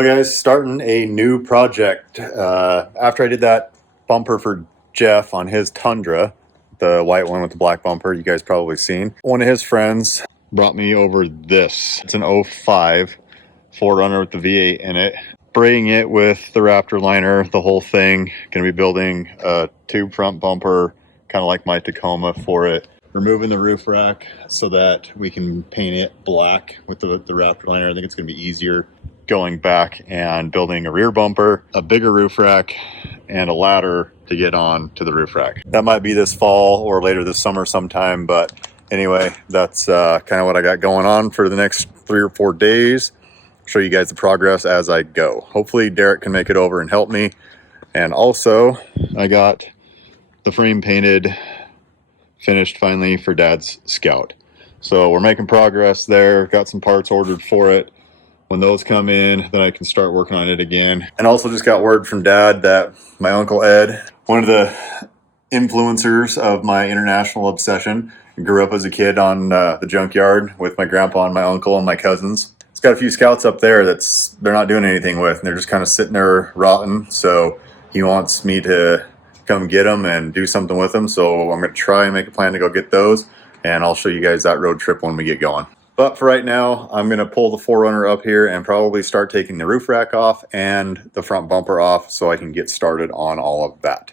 Well guys, starting a new project. After I did that bumper for Jeff on his Tundra, the white one with the black bumper, you guys probably seen, one of his friends brought me over this. It's an 05 4runner with the V8 in it. Spraying it with the Raptor liner, the whole thing. Gonna be building a tube front bumper, kind of like my Tacoma for it. Removing the roof rack so that we can paint it black with the Raptor liner. I think it's gonna be easier going back and building a rear bumper, a bigger roof rack, and a ladder to get on to the roof rack. That might be this fall or later this summer sometime, but anyway, that's kind of what I got going on for the next 3 or 4 days. Show you guys the progress as I go. Hopefully Derek can make it over and help me. And also I got the frame painted, finished finally for Dad's Scout. So we're making progress there. Got some parts ordered for it. When those come in, then I can start working on it again. And also just got word from Dad that my Uncle Ed, one of the influencers of my international obsession, grew up as a kid on the junkyard with my grandpa and my uncle and my cousins. It's got a few Scouts up there they're not doing anything with, and they're just kind of sitting there rotting. So he wants me to come get them and do something with them. So I'm gonna try and make a plan to go get those, and I'll show you guys that road trip when we get going. But for right now, I'm gonna pull the 4runner up here and probably start taking the roof rack off and the front bumper off so I can get started on all of that.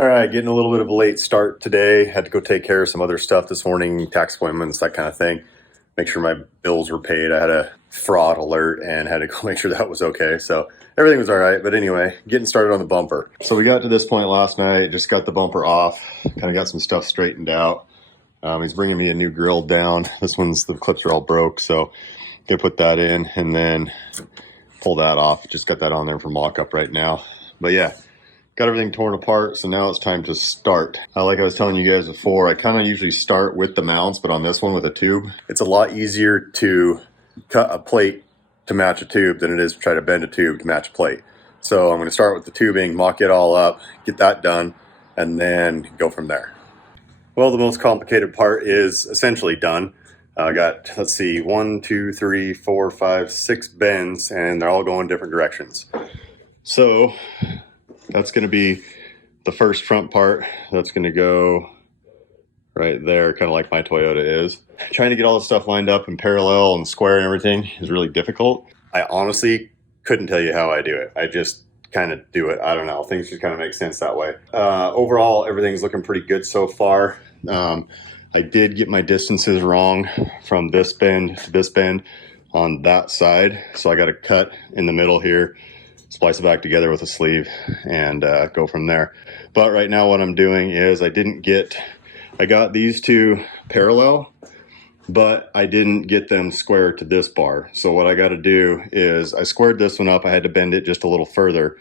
All right, getting a little bit of a late start today. Had to go take care of some other stuff this morning, tax appointments, that kind of thing. Make sure my bills were paid. I had a fraud alert and had to go make sure that was okay. So everything was all right. But anyway, getting started on the bumper. So we got to this point last night, just got the bumper off, kind of got some stuff straightened out. He's bringing me a new grill down. This one's, the clips are all broke. So gonna put that in and then pull that off. Just got that on there for mock-up right now. But yeah, got everything torn apart, so now it's time to start. Like I was telling you guys before, I kind of usually start with the mounts, but on this one with a tube, it's a lot easier to cut a plate to match a tube than it is to try to bend a tube to match a plate. So I'm going to start with the tubing, mock it all up, get that done, and then go from there. Well, the most complicated part is essentially done. I got, let's see, 1, 2, 3, 4, 5, 6 bends, and they're all going different directions. So that's going to be the first front part. That's going to go right there, kind of like my Toyota is. Trying to get all this stuff lined up in parallel and square and everything is really difficult. I honestly couldn't tell you how I do it. I just kind of do it. I don't know. Things just kind of make sense that way. Overall, everything's looking pretty good so far. I did get my distances wrong from this bend to this bend on that side. So I got to cut in the middle here, splice it back together with a sleeve, and go from there. But right now what I'm doing is I got these two parallel, but I didn't get them square to this bar. So what I got to do is I squared this one up. I had to bend it just a little further.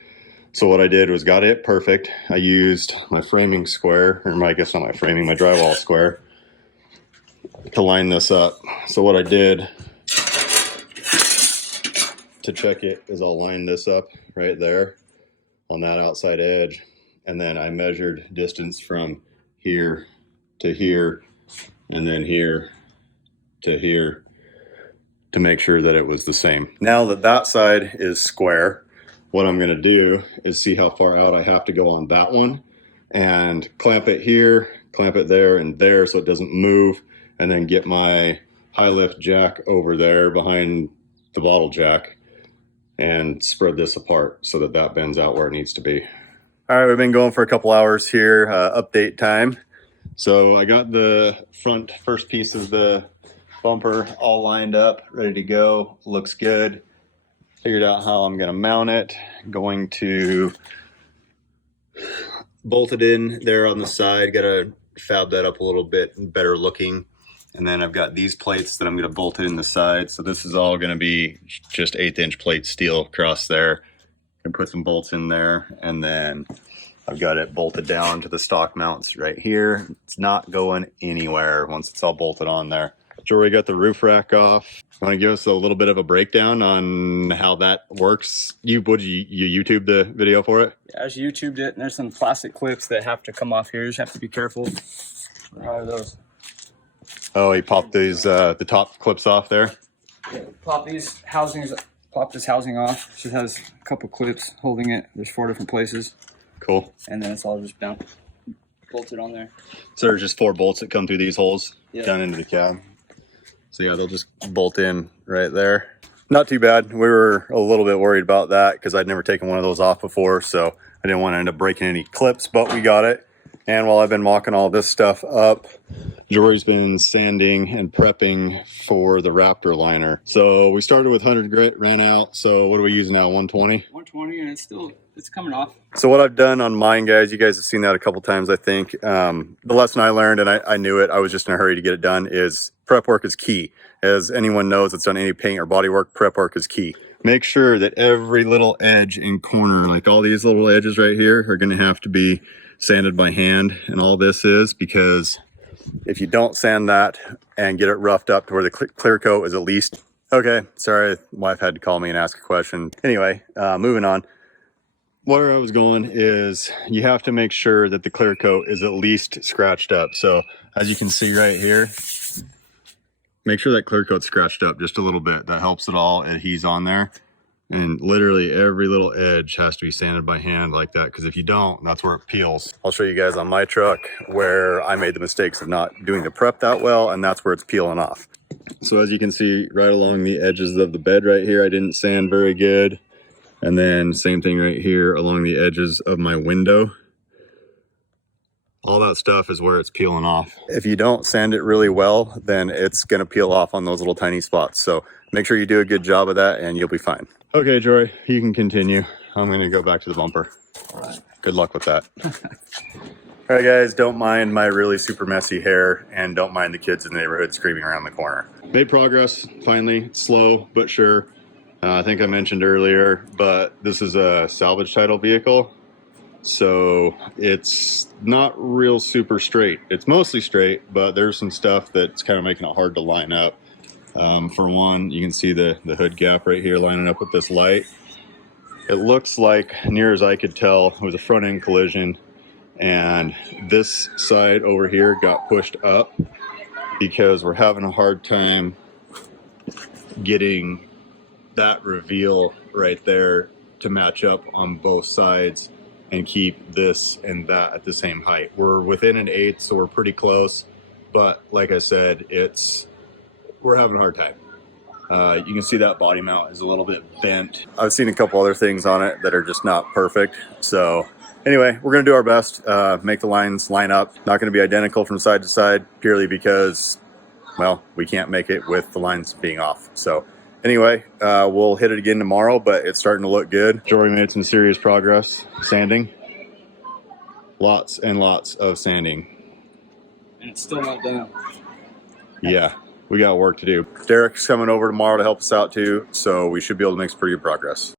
So what I did was got it perfect. I used my framing square, or I guess not my framing, my drywall square to line this up. So what I did to check it is I'll line this up right there on that outside edge, and then I measured distance from here to here and then here to here to make sure that it was the same. Now that that side is square, what I'm going to do is see how far out I have to go on that one and clamp it here, clamp it there and there so it doesn't move, and then get my high lift jack over there behind the bottle jack and spread this apart so that that bends out where it needs to be. All right, we've been going for a couple hours here, update time. So I got the first piece of the bumper all lined up, ready to go, looks good. Figured out how I'm gonna mount it. Going to bolt it in there on the side, gotta fab that up a little bit better looking. And then I've got these plates that I'm going to bolt it in the side. So this is all going to be just 1/8" plate steel across there. And put some bolts in there. And then I've got it bolted down to the stock mounts right here. It's not going anywhere once it's all bolted on there. So we got the roof rack off. Want to give us a little bit of a breakdown on how that works? You YouTube the video for it? Yeah, I just YouTubed it, and there's some plastic clips that have to come off here. You just have to be careful. How are those? Oh, he popped these the top clips off there. Yeah, pop these housings. Pop this housing off. It has a couple clips holding it. There's 4 different places. Cool. And then it's all just bolted on there. So there's just 4 bolts that come through these holes down into the cab. So yeah, they'll just bolt in right there. Not too bad. We were a little bit worried about that because I'd never taken one of those off before, so I didn't want to end up breaking any clips, but we got it. And while I've been mocking all this stuff up, Jory's been sanding and prepping for the Raptor liner. So we started with 100 grit, ran out. So what are we using now, 120? 120, and it's coming off. So what I've done on mine, guys, you guys have seen that a couple times, I think. The lesson I learned, and I knew it, I was just in a hurry to get it done, is prep work is key. As anyone knows that's done any paint or body work, prep work is key. Make sure that every little edge and corner, like all these little edges right here, are going to have to be sanded by hand. And all this is because if you don't sand that and get it roughed up to where the clear coat is at least... Okay, sorry, wife had to call me and ask a question. Anyway, moving on. Where I was going is you have to make sure that the clear coat is at least scratched up. So as you can see right here, make sure that clear coat's scratched up just a little bit. That helps it all adheres on there. And literally every little edge has to be sanded by hand like that, because if you don't, that's where it peels. I'll show you guys on my truck where I made the mistakes of not doing the prep that well, and that's where it's peeling off. So as you can see right along the edges of the bed right here, I didn't sand very good. And then same thing right here along the edges of my window. All that stuff is where it's peeling off. If you don't sand it really well, then it's gonna peel off on those little tiny spots. So make sure you do a good job of that and you'll be fine. Okay, Jory, you can continue. I'm gonna go back to the bumper. All right. Good luck with that. All right, guys, don't mind my really super messy hair and don't mind the kids in the neighborhood screaming around the corner. Made progress, finally, slow but sure. I think I mentioned earlier, but this is a salvage title vehicle. So it's not real super straight. It's mostly straight, but there's some stuff that's kind of making it hard to line up. For one, you can see the hood gap right here lining up with this light. It looks like, near as I could tell, it was a front end collision, and this side over here got pushed up because we're having a hard time getting that reveal right there to match up on both sides and keep this and that at the same height. We're within an 1/8, so we're pretty close, but like I said, we're having a hard time. You can see that body mount is a little bit bent. I've seen a couple other things on it that are just not perfect. So anyway, we're gonna do our best, make the lines line up. Not gonna be identical from side to side, purely because, well, we can't make it with the lines being off. So anyway, we'll hit it again tomorrow, but it's starting to look good. Jory made some serious progress sanding. Lots and lots of sanding. And it's still not done. Yeah, we got work to do. Derek's coming over tomorrow to help us out too, so we should be able to make some pretty good progress.